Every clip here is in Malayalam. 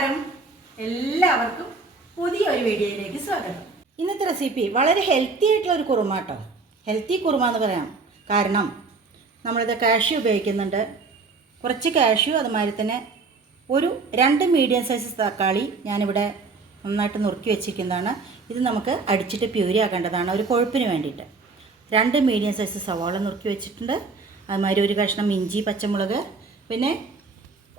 നമസ്കാരം. എല്ലാവർക്കും പുതിയൊരു വീഡിയോയിലേക്ക് സ്വാഗതം. ഇന്നത്തെ റെസിപ്പി വളരെ ഹെൽത്തി ആയിട്ടുള്ള ഒരു കുറുമ കേട്ടോ ഹെൽത്തി കുറുമ എന്ന് പറയാം. കാരണം നമ്മളിത് കാഷ്യൂ ഉപയോഗിക്കുന്നുണ്ട്. കുറച്ച് കാഷ്യൂ അതുമാതിരി തന്നെ ഒരു രണ്ട് മീഡിയം സൈസ് തക്കാളി ഞാനിവിടെ നന്നായിട്ട് നുറുക്കി വെച്ചിരിക്കുന്നതാണ്. ഇത് നമുക്ക് അടിച്ചിട്ട് പ്യൂരി ആക്കേണ്ടതാണ് ഒരു കൊഴുപ്പിന് വേണ്ടിയിട്ട്. രണ്ട് മീഡിയം സൈസ് സവാള നുറുക്കി വെച്ചിട്ടുണ്ട്. അതുമാതിരി ഒരു കഷ്ണം ഇഞ്ചി പച്ചമുളക് പിന്നെ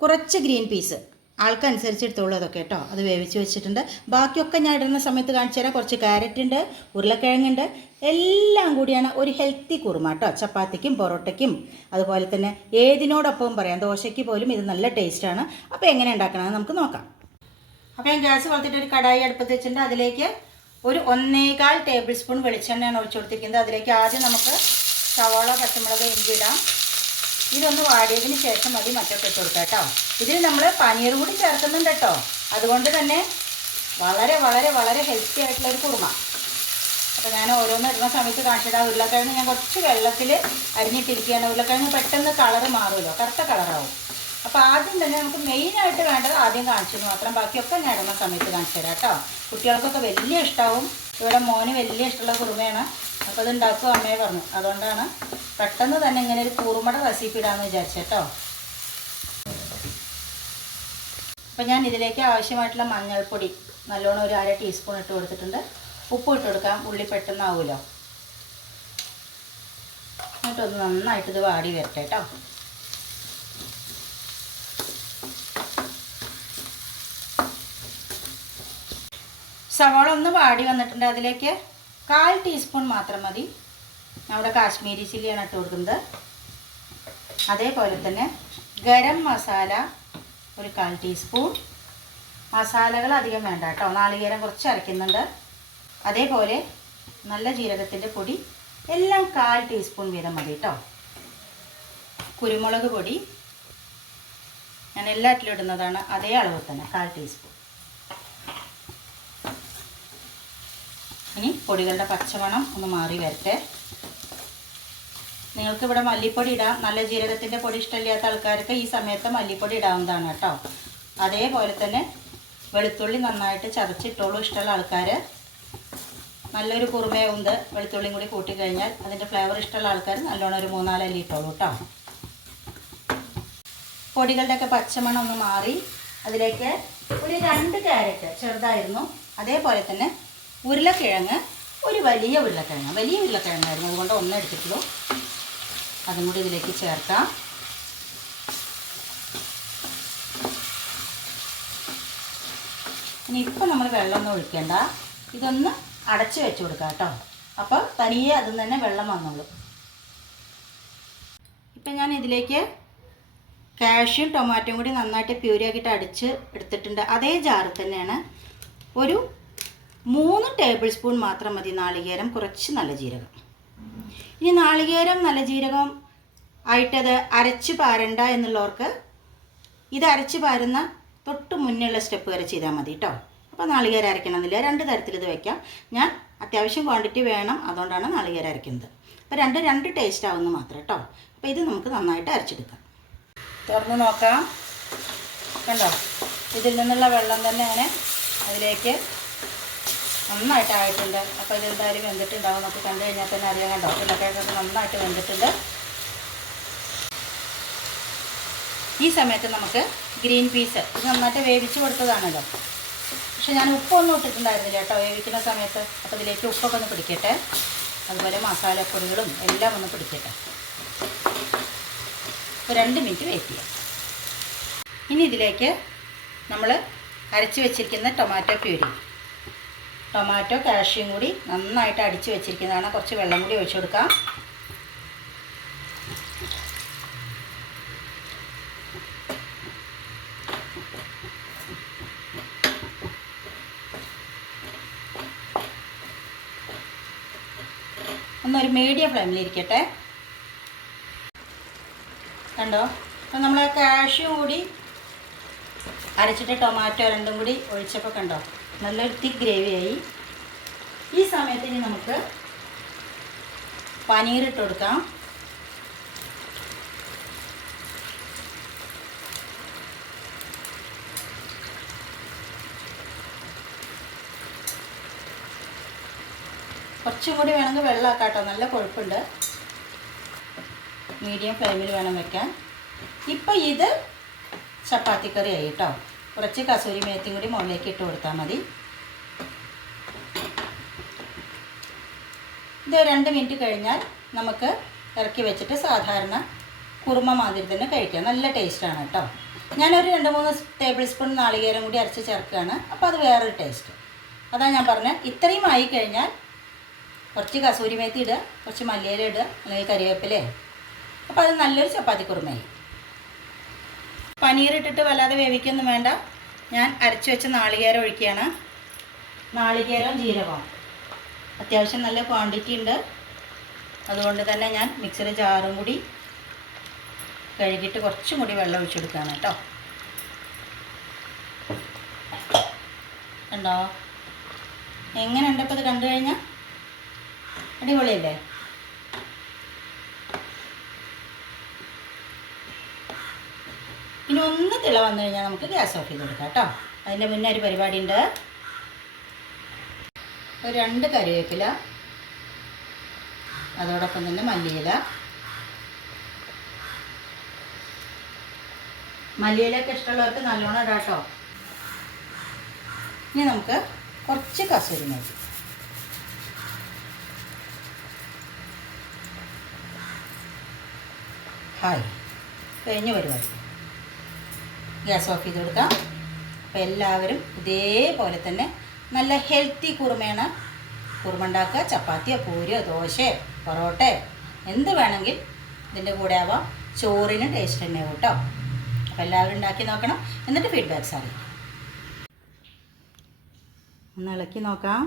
കുറച്ച് ഗ്രീൻ പീസ് ആൾക്കനുസരിച്ച് അതൊക്കെ കേട്ടോ. അത് വേവിച്ച് വെച്ചിട്ടുണ്ട്. ബാക്കിയൊക്കെ ഞാൻ ഇടുന്ന സമയത്ത് കാണിച്ചു തരാം. കുറച്ച് ക്യാരറ്റ് ഉണ്ട് ഉരുളക്കിഴങ്ങുണ്ട് എല്ലാം കൂടിയാണ് ഒരു ഹെൽത്തി കുറുമ കേട്ടോ. ചപ്പാത്തിക്കും പൊറോട്ടയ്ക്കും അതുപോലെ തന്നെ ഏതിനോടൊപ്പം പറയാം. ദോശയ്ക്ക് പോലും ഇത് നല്ല ടേസ്റ്റാണ് അപ്പോൾ എങ്ങനെ ഉണ്ടാക്കണമെന്ന് നമുക്ക് നോക്കാം. അപ്പോൾ ഞാൻ ഗ്യാസ് വളർത്തിയിട്ട് ഒരു കടായി അടുപ്പത്ത് വെച്ചിട്ടുണ്ട്. അതിലേക്ക് ഒരു ഒന്നേകാൽ ടേബിൾ സ്പൂൺ വെളിച്ചെണ്ണയാണ് ഒഴിച്ചു കൊടുത്തിരിക്കുന്നത്. അതിലേക്ക് ആദ്യം നമുക്ക് സവാള പച്ചമുളക് ഇഞ്ചി ഇടാം. ഇതൊന്ന് വാടിയതിന് ശേഷം മതി മറ്റൊക്കെ ഇട്ട് കൊടുക്കാം കേട്ടോ. ഇതിൽ നമ്മൾ പനീർ കൂടി ചേർക്കുന്നുണ്ട് കേട്ടോ. അതുകൊണ്ട് തന്നെ വളരെ വളരെ വളരെ ഹെൽത്തി ആയിട്ടുള്ള ഒരു കുറുമ. അപ്പോൾ ഞാൻ ഓരോന്ന് ഇടുന്ന സമയത്ത് കാണിച്ചത് ആ ഉരുളക്കിഴങ്ങ് ഞാൻ കുറച്ച് വെള്ളത്തിൽ അരിഞ്ഞിട്ടിരിക്കുകയാണ്. ഉരുളക്കിഴങ്ങ് പെട്ടെന്ന് കളറ് മാറുമല്ലോ. കറുത്ത കളറാവും അപ്പോൾ ആദ്യം തന്നെ നമുക്ക് മെയിനായിട്ട് വേണ്ടത് ആദ്യം കാണിച്ചത് മാത്രം ബാക്കിയൊക്കെ ഞാൻ ഇടുന്ന സമയത്ത് കാണിച്ചു തരാം കേട്ടോ. കുട്ടികൾക്കൊക്കെ വലിയ ഇഷ്ടമാവും ഇവിടെ മോന് വലിയ ഇഷ്ടമുള്ള കുറുമയാണ്. അപ്പോൾ അത് അമ്മയെ പറഞ്ഞു. അതുകൊണ്ടാണ് പെട്ടെന്ന് തന്നെ ഇങ്ങനെ ഒരു കൂറുമട റെസിപ്പി ഇടാമെന്ന് വിചാരിച്ചു കേട്ടോ അപ്പം ഞാൻ ഇതിലേക്ക് ആവശ്യമായിട്ടുള്ള മഞ്ഞൾപ്പൊടി നല്ലോണം ഒരു അര ടീസ്പൂൺ ഇട്ട് കൊടുത്തിട്ടുണ്ട്. ഉപ്പ് ഇട്ട് കൊടുക്കാം. ഉള്ളി പെട്ടെന്ന് പെട്ടെന്നാവുമല്ലോ എന്നിട്ടൊന്ന് നന്നായിട്ട് ഇത് വാടി വരട്ടെ കേട്ടോ സവാള ഒന്ന് വാടി വന്നിട്ടുണ്ട് അതിലേക്ക്. കാൽ ടീസ്പൂൺ മാത്രം മതി. നമ്മുടെ കാശ്മീരി ചില്ലിയാണ് ഇട്ട് കൊടുക്കുന്നത്. അതേപോലെ തന്നെ ഗരം മസാല ഒരു കാൽ ടീസ്പൂൺ. മസാലകൾ അധികം വേണ്ട കേട്ടോ. നാളികേരം കുറച്ച് അരയ്ക്കുന്നുണ്ട്. അതേപോലെ നല്ല ജീരകത്തിന്റെ പൊടി എല്ലാം കാൽ ടീസ്പൂൺ വീതം മതി കേട്ടോ. കുരുമുളക് പൊടി ഞാൻ എല്ലാറ്റിലും ഇടുന്നതാണ് അതേ അളവ് തന്നെ കാൽ ടീസ്പൂൺ. ഇനി പൊടികളുടെ പച്ചമണം ഒന്ന് മാറി വരട്ടെ. നിങ്ങൾക്ക് ഇവിടെ മല്ലിപ്പൊടി ഇടാം. നല്ല ജീരകത്തിന്റെ പൊടി ഇഷ്ടമില്ലാത്ത ആൾക്കാർക്ക് ഈ സമയത്ത് മല്ലിപ്പൊടി ഇടാവുന്നതാണ് കേട്ടോ. അതേപോലെ തന്നെ വെളുത്തുള്ളി നന്നായിട്ട് ചതച്ചിട്ടോളൂ ഇഷ്ടമുള്ള ആൾക്കാർ നല്ലൊരു കുറുമയുണ്ട്. വെളുത്തുള്ളിയും കൂടി കൂട്ടിക്കഴിഞ്ഞാൽ അതിന്റെ ഫ്ലേവർ ഇഷ്ടമുള്ള ആൾക്കാർ നല്ലോണം ഒരു മൂന്നാലല്ലി ഇട്ടോളൂ കേട്ടോ. പൊടികളുടെയൊക്കെ പച്ചമണം ഒന്ന് മാറി. അതിലേക്ക് ഒരു രണ്ട് ക്യാരറ്റ് ചെറുതായിരുന്നു. അതേപോലെ തന്നെ ഉരുളക്കിഴങ്ങ് ഒരു വലിയ ഉരുളക്കിഴങ്ങ്. വലിയ ഉരുളക്കിഴങ്ങായിരുന്നു അതുകൊണ്ട് ഒന്നേ എടുത്തിട്ടുള്ളൂ അതും കൂടി ഇതിലേക്ക് ചേർക്കാം. ഇനി ഇപ്പം നമ്മൾ വെള്ളമൊന്നും ഒഴിക്കേണ്ട. ഇതൊന്ന് അടച്ചു വെച്ച് കൊടുക്കാം കേട്ടോ. അപ്പോൾ തനിയെ അതിൽ തന്നെ വെള്ളം വന്നോളൂ. ഇപ്പം ഞാൻ ഇതിലേക്ക് കാഷ്യും ടൊമാറ്റോയും കൂടി നന്നായിട്ട് പ്യൂരിയാക്കിയിട്ട് അടിച്ച് എടുത്തിട്ടുണ്ട്. അതേ ജാറിൽ തന്നെയാണ് ഒരു മൂന്ന് ടേബിൾ സ്പൂൺ മാത്രം മതി നാളികേരം കുറച്ച് നല്ല ജീരകം. ഇനി നാളികേരം നല്ല ജീരകം ആയിട്ടത് അരച്ച് പാരണ്ട എന്നുള്ളവർക്ക് ഇത് അരച്ച് പാരുന്ന തൊട്ട് മുന്നുള്ള സ്റ്റെപ്പ് വരെ ചെയ്താൽ മതി കേട്ടോ അപ്പോൾ നാളികേരം അരയ്ക്കണമെന്നില്ല രണ്ട് തരത്തിൽ ഇത് വയ്ക്കാം ഞാൻ അത്യാവശ്യം ക്വാണ്ടിറ്റി വേണം അതുകൊണ്ടാണ് നാളികേരം അരയ്ക്കുന്നത് അപ്പോൾ രണ്ട് രണ്ട് ടേസ്റ്റ് ആവുന്ന മാത്രം കേട്ടോ അപ്പോൾ ഇത് നമുക്ക് നന്നായിട്ട് അരച്ചെടുക്കാം. തുറന്ന് നോക്കാം. കണ്ടോ? ഇതിൽ നിന്നുള്ള വെള്ളം തന്നെ തന്നെയാണ് അതിലേക്ക് നന്നായിട്ട് ആയിട്ടുണ്ട്. അപ്പോൾ ഇത് എന്തായാലും വെന്തിട്ടുണ്ടാവും. നമുക്ക് കണ്ടു കഴിഞ്ഞാൽ തന്നെ അറിയാൻ കണ്ടോ ഉരുളക്കിഴങ്ങൊക്കെ നന്നായിട്ട് വെന്തിട്ടുണ്ട്. ഈ സമയത്ത് നമുക്ക് ഗ്രീൻ പീസ് ഇത് നന്നായിട്ട് വേവിച്ച് കൊടുത്തതാണല്ലോ. പക്ഷേ ഞാൻ ഉപ്പൊന്നും ഇട്ടിട്ടുണ്ടായിരുന്നില്ല കേട്ടോ വേവിക്കുന്ന സമയത്ത്. അപ്പോൾ ഇതിലേക്ക് ഉപ്പൊക്കെ ഒന്ന് പിടിക്കട്ടെ. അതുപോലെ മസാലപ്പൊടികളും എല്ലാം ഒന്ന് പിടിക്കട്ടെ. ഒരു രണ്ട് മിനിറ്റ് വെയിറ്റ് ചെയ്യാം. ഇനി ഇതിലേക്ക് നമ്മൾ അരച്ച് വെച്ചിരിക്കുന്ന ടൊമാറ്റോ പ്യൂരി ടൊമാറ്റോ കാഷ്യും കൂടി നന്നായിട്ട് അടിച്ച് വെച്ചിരിക്കുന്നതാണ്. കുറച്ച് വെള്ളം കൂടി ഒഴിച്ചു കൊടുക്കാം. ഒന്നൊരു മീഡിയം ഫ്ലെയിമിൽ ഇരിക്കട്ടെ. കണ്ടോ? അപ്പം നമ്മൾ കാഷ്യൂ കൂടി അരച്ചിട്ട് ടൊമാറ്റോ രണ്ടും കൂടി ഒഴിച്ചപ്പോൾ കണ്ടോ? നല്ലൊരു തിക്ക് ഗ്രേവിയായി ഈ സമയത്ത് ഇനി നമുക്ക് പനീർ ഇട്ട് കൊടുക്കാം. കുറച്ചും കൂടി വേണമെങ്കിൽ വെള്ളമാക്കാം കേട്ടോ. നല്ല കൊഴുപ്പുണ്ട്. മീഡിയം ഫ്ലെയിമിൽ വേണം വെക്കാൻ. ഇപ്പം ഇത് ചപ്പാത്തിക്കറി ആയി കേട്ടോ. കുറച്ച് കസൂരി മേത്തി കൂടി മുകളിലേക്ക് ഇട്ട് കൊടുത്താൽ മതി. ഇത് രണ്ട് മിനിറ്റ് കഴിഞ്ഞാൽ നമുക്ക് ഇറക്കി വെച്ചിട്ട് സാധാരണ കുറുമ മാതിരി തന്നെ കഴിക്കാം. നല്ല ടേസ്റ്റാണ് കേട്ടോ. ഞാനൊരു രണ്ട് മൂന്ന് ടേബിൾ സ്പൂൺ നാളികേരം കൂടി അരച്ച് ചേർക്കുകയാണ്. അപ്പോൾ അത് വേറൊരു ടേസ്റ്റ് അതാ ഞാൻ പറഞ്ഞത് ഇത്രയും ആയി കഴിഞ്ഞാൽ കുറച്ച് കസൂരി മേത്തി ഇടുക കുറച്ച് മല്ലിയില ഇടുക അല്ലെങ്കിൽ കറിവേപ്പില അപ്പോൾ അത് നല്ലൊരു ചപ്പാത്തി കുറുമയായി. പനീർ ഇട്ടിട്ട് വല്ലാതെ വേവിക്കൊന്നും വേണ്ട. ഞാൻ അരച്ചു വെച്ച നാളികേരം ഒഴിക്കുകയാണ്. നാളികേരവും ജീരകവും. അത്യാവശ്യം നല്ല ക്വാണ്ടിറ്റി ഉണ്ട്. അതുകൊണ്ട് തന്നെ ഞാൻ മിക്സിയുടെ ജാറും കൂടി കഴുകിയിട്ട് കുറച്ചും കൂടി വെള്ളം ഒഴിച്ചെടുക്കുകയാണ് കേട്ടോ. ഉണ്ടോ എങ്ങനെയുണ്ട് ഇപ്പോൾ ഇത് കണ്ടു കഴിഞ്ഞാൽ അടിപൊളിയല്ലേ? ഒന്ന് തിള വന്നു കഴിഞ്ഞാൽ നമുക്ക് ഗ്യാസ് ഓഫ് ചെയ്ത് കൊടുക്കാം കേട്ടോ. അതിന്റെ മുന്നേ ഒരു പരിപാടി ഉണ്ട്. ഒരു രണ്ട് കറിവേപ്പില അതോടൊപ്പം തന്നെ മല്ലിയില. മല്ലിയിലൊക്കെ ഇഷ്ടമുള്ളവർക്ക് നല്ലോണം ഇടാം കേട്ടോ. ഇനി നമുക്ക് കുറച്ച് കസൂരി മേത്തി ഹായ്. കഴിഞ്ഞ പരിപാടി. ഗ്യാസ് ഓഫ് ചെയ്ത് കൊടുക്കാം. അപ്പോൾ എല്ലാവരും ഇതേപോലെ തന്നെ നല്ല ഹെൽത്തി കുറുമയാണ്. കുറുമ ഉണ്ടാക്കുക ചപ്പാത്തിയോ പൂരിയോ ദോശയോ പൊറോട്ടയോ എന്ത് വേണമെങ്കിൽ ഇതിന്റെ കൂടെ ആവാം. ചോറിന് ടേസ്റ്റ് തന്നെ കേട്ടോ അപ്പോൾ എല്ലാവരും ഉണ്ടാക്കി നോക്കണം. എന്നിട്ട് ഫീഡ്ബാക്ക്സ് അറിയിക്കും ഒന്ന് ഇളക്കി നോക്കാം.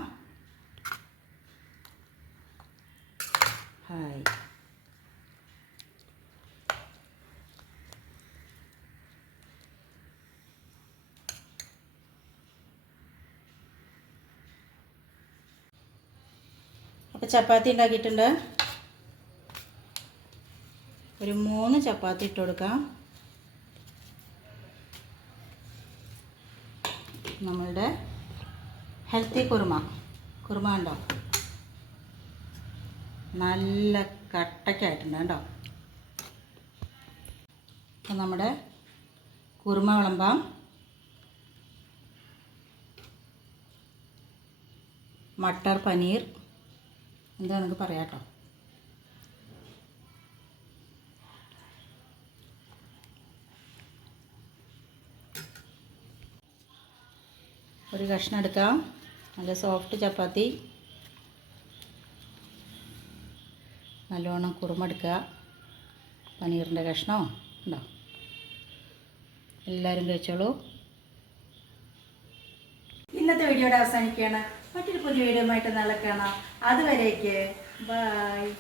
ഹായ് അപ്പോൾ ചപ്പാത്തി ഉണ്ടാക്കിയിട്ടുണ്ട്. ഒരു മൂന്ന് ചപ്പാത്തി ഇട്ട് കൊടുക്കാം. നമ്മളുടെ ഹെൽത്തി കുറുമ. കുറുമ ഉണ്ടോ നല്ല കട്ടയ്ക്കായിട്ടുണ്ട് കേട്ടോ അപ്പം നമ്മുടെ കുറുമ വിളമ്പാം. മട്ടർ പനീർ. എന്താ നമുക്ക് പറയാം കേട്ടോ ഒരു കഷ്ണം എടുക്കാം. നല്ല സോഫ്റ്റ് ചപ്പാത്തി. നല്ലോണം കുറുമെടുക്കുക പനീറിന്റെ കഷ്ണോ? ഉണ്ടോ? എല്ലാവരും കഴിച്ചോളൂ. ഇന്നത്തെ വീഡിയോയുടെ അവസാനിക്കുകയാണ്. മറ്റൊരു പുതിയ വീഡിയോ ആയിട്ട് നാളെ കാണാം. അതുവരേക്ക്. ബൈ